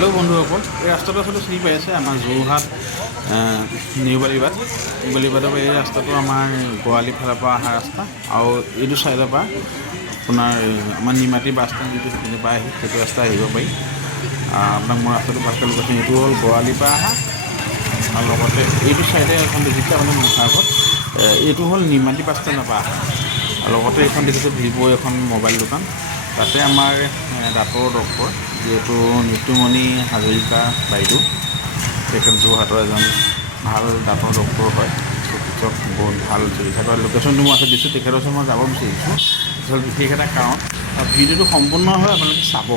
Hello' বন্ধুসকল, এই ৰাস্তাটো আচলতে চিনি পাই আছে আমাৰ যোৰহাট নিউ বালিবাট বালিবাটৰ এই ৰাস্তাটো আমাৰ গোৱালি ফালৰ পৰা অহা ৰাস্তা আৰু এইটো চাইডৰ পৰা আপোনাৰ আমাৰ নিমাতী বাছ ষ্টেণ্ড যিটো সেইখিনি পৰা আহি সেইটো ৰাস্তা আহিব পাৰি। আপোনাক মই ৰাস্তাটো ভালকৈ লোকেশ্যন এইটো হ'ল গোৱালিৰ পৰা অহা আৰু লগতে এইটো চাইডে এখন দেখিছে মানে মুখাৰ আগত এইটো হ'ল নিমাতী বাছ ষ্টেণ্ডৰ পৰা অহা আৰু লগতে এইখন দেখিছোঁ ভিভ' এখন মোবাইল দোকান। তাতে আমাৰ দাঁতৰ ডক্টৰ যিহেতু নিতুমণি হাজৰিকা বাইদেউ, তেখেত যোৰহাটৰ এজন ভাল দাঁতৰ ডক্টৰ হয়, চিকিৎসক, বহুত ভাল চিকিৎসা কৰা। লোকেশ্যনটো মই আছে দিছোঁ, তেখেতৰ ওচৰত মই যাব বিচাৰিছোঁ আচলতে বিশেষ এটা কাৰণ। ভিডিঅ'টো সম্পূৰ্ণভাৱে আপোনালোকে চাব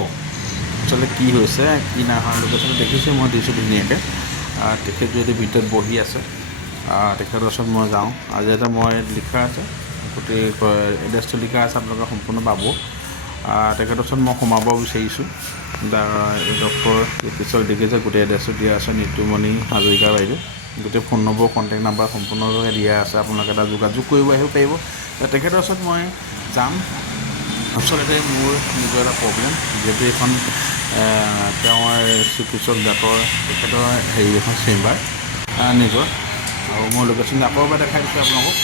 আচলতে কি হৈছে কি নাই হোৱা। লোকেশ্যনটো দেখিছে মই দিছোঁ ধুনীয়াকৈ। তেখেত যদি ভিতৰত বহি আছে, তেখেতৰ ওচৰত মই যাওঁ। আজি এটা মই লিখা আছে, গোটেই এড্ৰেছটো লিখা আছে, আপোনালোকে সম্পূৰ্ণ পাব। তেখেতৰ ওচৰত মই সোমাব বিচাৰিছোঁ। ডক্টৰ চিকিৎসক দেখিছে, গোটেই এড্ৰেছটো দিয়া আছে, নিতুমণি হাজৰিকা বাইদেউ। গোটেই ফোন নম্বৰ, কণ্টেক্ট নাম্বাৰ সম্পূৰ্ণভাৱে দিয়া আছে, আপোনালোকে এটা যোগাযোগ কৰিব আহিব পাৰিব। তেখেতৰ ওচৰত মই যাম। আচলতে মোৰ নিজৰ এটা প্ৰব্লেম, যিহেতু এখন তেওঁৰ চিকিৎসক দাঁতৰ তেখেতৰ এখন চেম্বাৰ নিজৰ। আৰু মই লোকেশ্যন আকৌ এবাৰ দেখাই দিছোঁ আপোনালোকক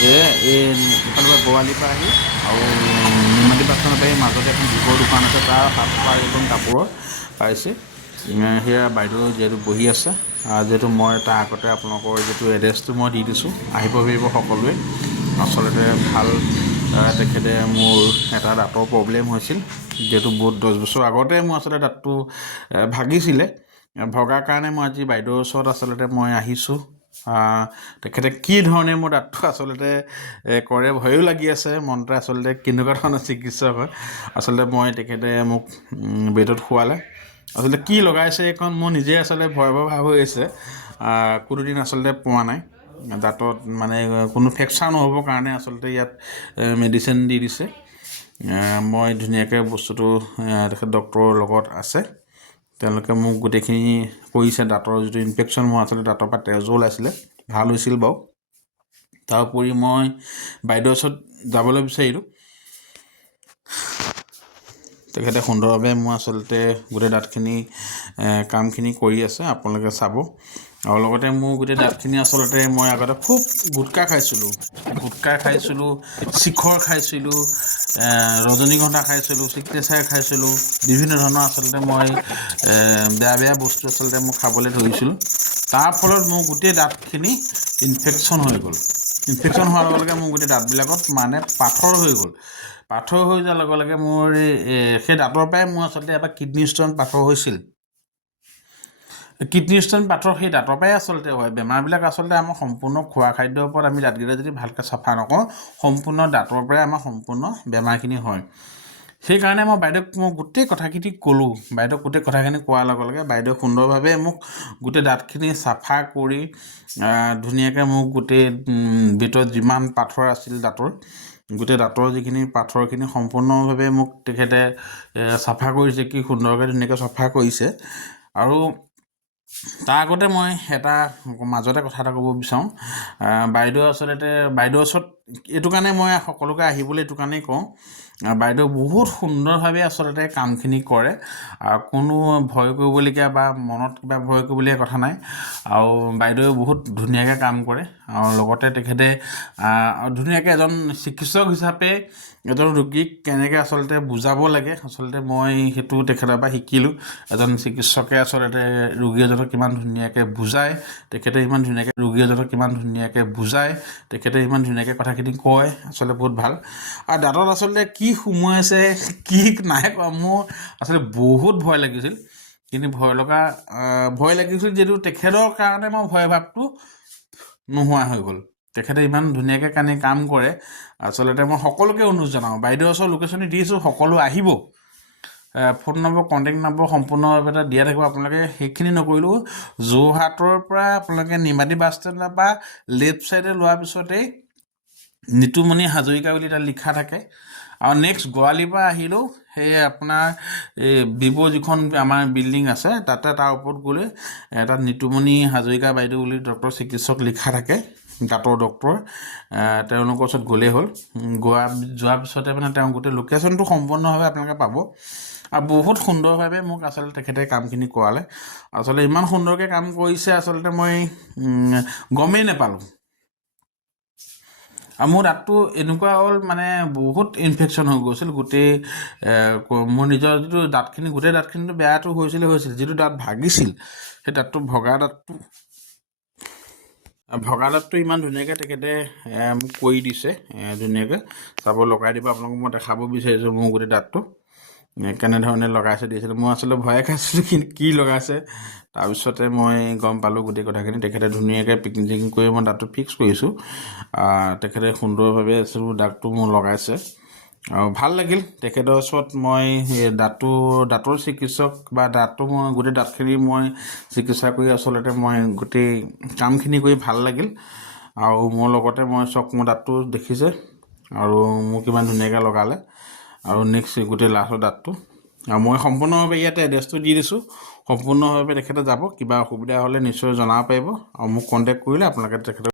যে এই ইফালৰ পৰা গোৱালিৰ পৰা আহি আৰু নিমাতী বাছ ষ্টেণ্ডৰ পৰা এই মাজতে এখন ভিভ'ৰ দোকান আছে, তাৰ হাত পাৰ এখন কাপোৰৰ পাইছে। সেয়া বাইদেউ যিহেতু বহি আছে, যিহেতু মই তাৰ আগতে আপোনালোকৰ যিটো এড্ৰেছটো মই দি দিছোঁ, আহিব পাৰিব সকলোৱে। আচলতে ভাল তেখেতে মোৰ এটা দাঁতৰ প্ৰব্লেম হৈছিল, যিহেতু বহুত 10 বছৰ আগতে মোৰ আচলতে দাঁতটো ভাগিছিলে। ভগাৰ কাৰণে মই আজি বাইদেউৰ ওচৰত আচলতে মই আহিছোঁ। তেখেতে কি ধৰণে মোৰ দাঁতটো আচলতে কৰে ভয়ো লাগি আছে মনতে, আচলতে কেনেকুৱা ধৰণৰ চিকিৎসক হয়। আচলতে মই তেখেতে মোক বেডত শুৱালে, আচলতে কি লগাইছে এইখন মোৰ নিজে আচলতে ভয় ভাৱ হৈ আছে। কোনোদিন আচলতে পোৱা নাই দাঁতত, মানে কোনো ফ্ৰেকচাৰ নহ'বৰ কাৰণে আচলতে ইয়াত মেডিচিন দি দিছে। মই ধুনীয়াকৈ বস্তুটো তেখেত ডক্টৰৰ লগত আছে, তেওঁলোকে মোক গোটেইখিনি কৰিছে। দাঁতৰ যিটো ইনফেকশ্যন, মোৰ আচলতে দাঁতৰ পৰা তেজো ওলাইছিলে, ভাল হৈছিল বাৰু। তাৰ উপৰি মই বাইদেউৰ ওচৰত যাবলৈ বিচাৰিলোঁ। তেখেতে সুন্দৰভাৱে মোৰ আচলতে গোটেই দাঁতখিনি কামখিনি কৰি আছে, আপোনালোকে চাব। আৰু লগতে মোৰ গোটেই দাঁতখিনি আচলতে মই আগতে খুব গুটকা খাইছিলোঁ, শিখৰ খাইছিলোঁ, ৰজনীগন্ধা খাইছিলোঁ, চিগনেচাৰ খাইছিলোঁ, বিভিন্ন ধৰণৰ আচলতে মই বেয়া বেয়া বস্তু আচলতে মই খাবলৈ ধৰিছিলোঁ। তাৰ ফলত মোৰ গোটেই দাঁতখিনি ইনফেকশ্যন হৈ গ'ল। ইনফেকশ্যন হোৱাৰ লগে লগে মোৰ গোটেই দাঁতবিলাকত মানে পাথৰ হৈ গ'ল। পাথৰ হৈ যোৱাৰ লগে লগে মোৰ সেই দাঁতৰ পৰাই মোৰ আচলতে এটা কিডনী ষ্ট'ন পাথৰ হৈছিল। কিডনী ষ্ট'ন পাথৰ সেই দাঁতৰ পৰাই আচলতে হয়। বেমাৰবিলাক আচলতে আমাৰ সম্পূৰ্ণ খোৱা খাদ্যৰ ওপৰত, আমি দাঁতকেইটা যদি ভালকৈ চাফা নকৰোঁ, সম্পূৰ্ণ দাঁতৰ পৰাই আমাৰ সম্পূৰ্ণ বেমাৰখিনি হয়। সেইকাৰণে মই বাইদেউক গোটেই কথাখিনি ক'লোঁ। বাইদেউক গোটেই কথাখিনি কোৱাৰ লগে লগে বাইদেউ সুন্দৰভাৱে মোক গোটেই দাঁতখিনি চাফা কৰি ধুনীয়াকৈ মোক গোটেই ভিতৰত যিমান পাথৰ আছিল দাঁতৰ, গোটেই দাঁতৰ যিখিনি পাথৰখিনি সম্পূৰ্ণভাৱে মোক তেখেতে চাফা কৰিছে। কি সুন্দৰকৈ ধুনীয়াকৈ চাফা কৰিছে। আৰু তাৰ আগতে মই এটা মাজতে কথা এটা ক'ব বিচাৰোঁ। বাইদেউ আচলতে বাইদেউৰ ওচৰত এইটো কাৰণে মই সকলোকে আহিবলৈ এইটো কাৰণেই কওঁ, বাইদেউ বহুত সুন্দৰভাৱে আচলতে কামখিনি কৰে। কোনো ভয় কৰিবলগীয়া বা মনত কিবা ভয় কৰিবলগীয়া কথা নাই। আৰু বাইদেৱে বহুত ধুনীয়াকৈ কাম কৰে। আৰু লগতে তেখেতে ধুনীয়াকৈ এজন চিকিৎসক হিচাপে এজন ৰোগীক কেনেকৈ আচলতে বুজাব লাগে, আচলতে মই সেইটো তেখেতৰ পৰা শিকিলোঁ। এজন চিকিৎসকে আচলতে ৰোগী এজনক কিমান ধুনীয়াকৈ বুজায়, তেখেতে ইমান ধুনীয়াকৈ কথাখিনি কয়, আচলতে বহুত ভাল। আৰু দাঁতত আচলতে কি সোমোৱাইছে কি নাই কোৱা, মোৰ আচলতে বহুত ভয় লাগিছিল। কিন্তু ভয় লাগিছিল যিহেতু তেখেতৰ কাৰণে মই ভয় ভাৱটো নোহোৱা হৈ গ'ল। তেখেতে ইমান ধুনীয়াকৈ কাম কৰে। আচলতে মই সকলোকে অনুৰোধ জনাওঁ, বাইদেউৰ ওচৰৰ লোকেশ্যনটো দিছোঁ, সকলো আহিব। ফোন নম্বৰ, কণ্টেক্ট নম্বৰ সম্পূৰ্ণভাৱে এটা দিয়া থাকিব। আপোনালোকে সেইখিনি নকৰিলেও যোৰহাটৰ পৰা আপোনালোকে নিমাতী বাছ ষ্টেণ্ডৰ পৰা লেফ্ট ছাইডে লোৱাৰ পিছতেই নিতুমণি হাজৰিকা বুলি তাত লিখা থাকে। আৰু নেক্সট গোৱালিৰ পৰা আহিলেও সেই আপোনাৰ এই ভিভ' যিখন আমাৰ বিল্ডিং আছে, তাতে তাৰ ওপৰত গ'লে তাত নিতুমণি হাজৰিকা বাইদেউ বুলি ডক্টৰ চিকিৎসক লিখা থাকে, দাঁতৰ ডক্টৰ। তেওঁলোকৰ ওচৰত গ'লেই হ'ল। যোৱাৰ পিছতে মানে তেওঁ গোটেই লোকেশ্যনটো সম্পূৰ্ণভাৱে আপোনালোকে পাব। আৰু বহুত সুন্দৰভাৱে মোক আচলতে তেখেতে কামখিনি কৰালে আচলতে ইমান সুন্দৰকৈ কাম কৰিছে আচলতে মই গমেই নাপালোঁ আৰু মোৰ দাঁতটো এনেকুৱা হ'ল মানে বহুত ইনফেকশ্যন হৈ গৈছিল গোটেই মোৰ নিজৰ যিটো দাঁতখিনি গোটেই দাঁতখিনিতো বেয়াটো হৈছিল যিটো দাঁত ভাগিছিল সেই দাঁতটো ভগা দাঁতটো ইমান ধুনীয়াকৈ তেখেতে মোক কৰি দিছে ধুনীয়াকৈ চাব লগাই দিব আপোনালোকক মই দেখাব বিচাৰিছোঁ মোৰ গোটেই দাঁতটো কেনেধৰণে লগাইছে দিছিলে মই আচলতে ভয়ে খাইছিলোঁ কি লগাইছে তাৰপিছতে মই গম পালোঁ গোটেই কথাখিনি তেখেতে ধুনীয়াকৈ পিকিং চিকিং কৰি মই দাঁতটো ফিক্স কৰিছোঁ তেখেতে সুন্দৰভাৱে দাঁতটো মোৰ লগাইছে আৰু ভাল লাগিল তেখেতৰ ওচৰত মই দাঁতৰ চিকিৎসক বা মই গোটেই দাঁতখিনি মই চিকিৎসা কৰি আচলতে মই গোটেই কামখিনি কৰি ভাল লাগিল আৰু মোৰ লগতে মোৰ দাঁতটো দেখিছে আৰু মোক কিমান ধুনীয়াকৈ লগালে আৰু নেক্সট গোটেই লাষ্টৰ দাঁতটো আৰু মই সম্পূৰ্ণভাৱে ইয়াতে এড্ৰেছটো দি দিছোঁ সম্পূৰ্ণভাৱে তেখেতে যাব কিবা অসুবিধা হ'লে নিশ্চয় জনাব পাৰিব আৰু মোক কণ্টেক্ট কৰিলে আপোনালোকে তেখেতক